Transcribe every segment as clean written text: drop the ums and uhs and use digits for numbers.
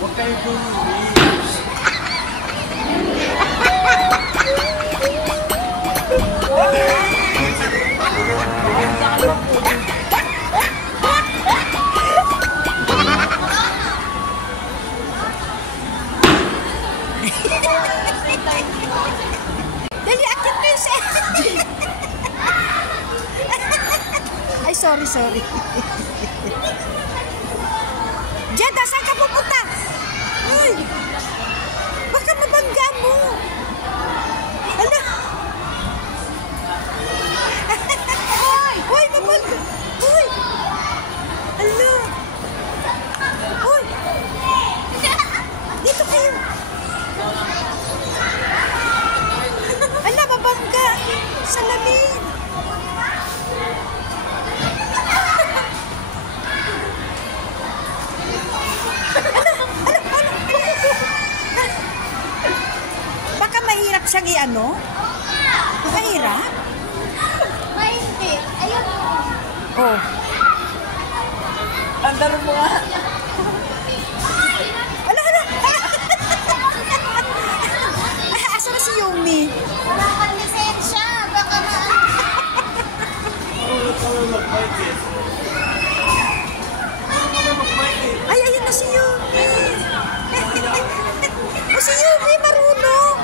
Huwag kayo bumibis. Dali, akit kayo sa... Ay, sorry. Jada, saan ka pupunta? Uy! Baka mabangga mo. Ala! Uy, mabangga! Uy! Ala! Uy! Dito kayo! Ala, mabangga! Salamin! Baka mahirap siyang i-ano? Mahirap? Hindi. Ayun. Oh. Andar mo nga. Ala! Asa na si Yumi? Wala kang lisensya. Baka Ay, ayun na si Yumi. O, si Yumi, marunong.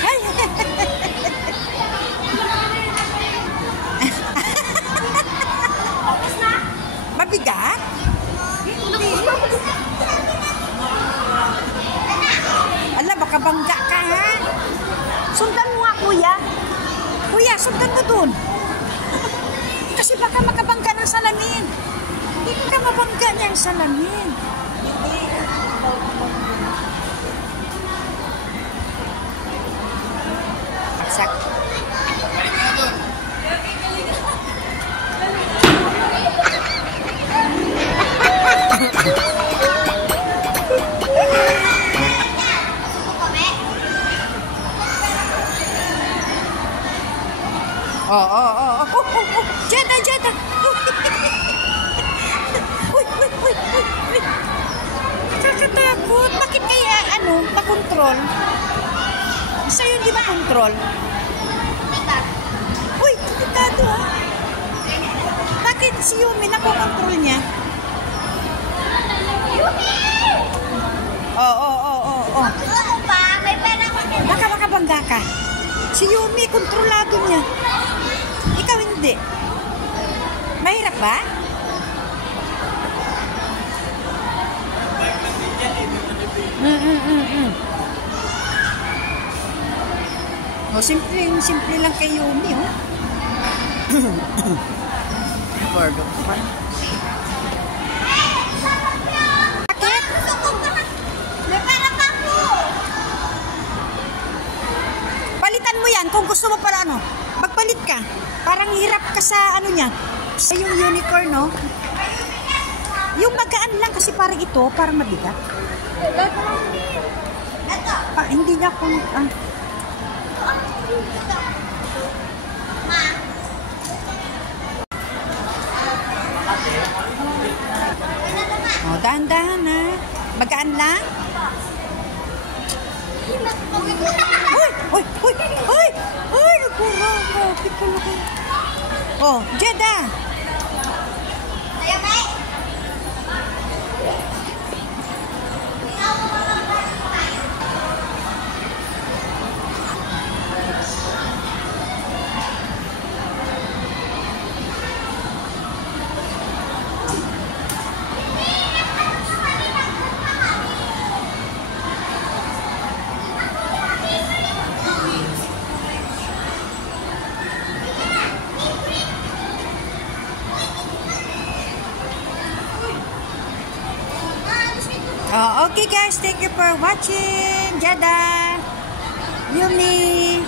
Ay. Mabigat? Hindi. Ala, baka bangga ka, ha? Sundan mo nga, kuya. Kuya, sundan mo dun. Kasi baka makabangga ng salamin. Hindi ka mabangga niyang salamin. Sak. Oh. Jada. Uy. Nakakatakot. Bakit kaya, makontrol? Sa'yo hindi makontrol? Uy, delikado, ha? Bakit si Yumi nakokontrol niya? Oo. Ako pa, may pera ko din. Baka makabangga ka. Si Yumi, kontrolado niya. Ikaw hindi. Mahirap ba? O, simple lang kay Yumi, oh. Pardon. Bakit? May pera pa po. Palitan mo yan kung gusto mo para magpalit ka. Parang hirap ka sa niya. Sa yung unicorn, no? Yung magaan lang kasi parang ito, parang mabigat. Ito. Hindi niya kung... Ma. Oh, dahan-dahan, ha? Magaan lang? Uy, nagkurang ka. Oh, Jada. Ayaw, May. Oh, okay guys, thank you for watching. Jada, Yumi.